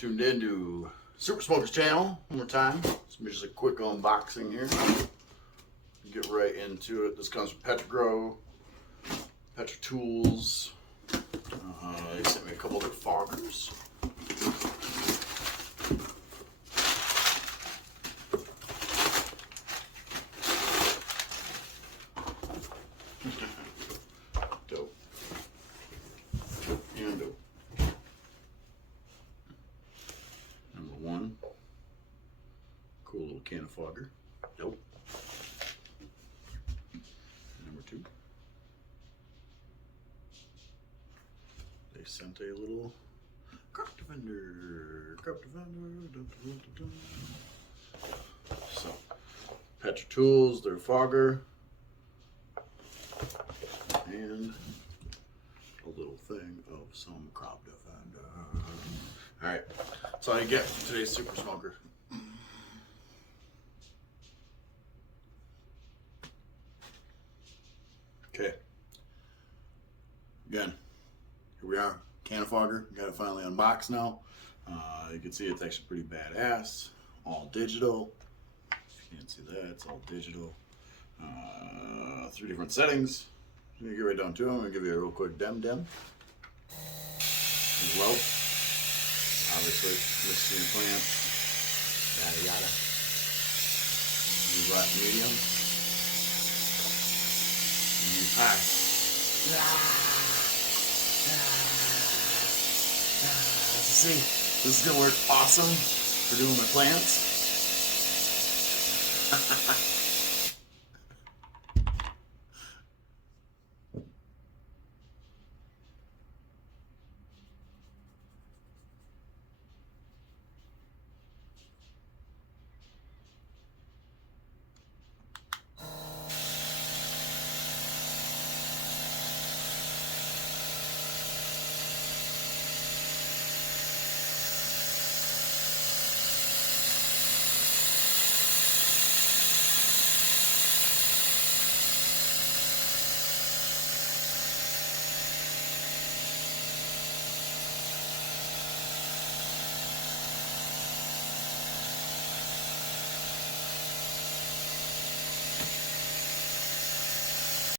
Tuned into SooperSmoker's channel one more time. It's just a quick unboxing here. Get right into it. This comes from Petra Tools. They sent me a couple of their foggers. Dope. And dope. Number one, cool little can of fogger. Dope. Number two, they sent a little carpet defender. So, Petra Tools, their fogger, and a little thing of some crop defender. Alright, that's all you get from today's SooperSmoker. Okay. Again, here we are. Can of fogger. Got it finally unboxed now. You can see it's actually pretty badass. All digital. If you can't see that, it's all digital. 3 different settings. I'm going to get right down to them. I'm going to give you a real quick dem. As well. Obviously, mixing your plants. Yada yada. Use light medium. Use high. See, this is going to work awesome for doing my plants.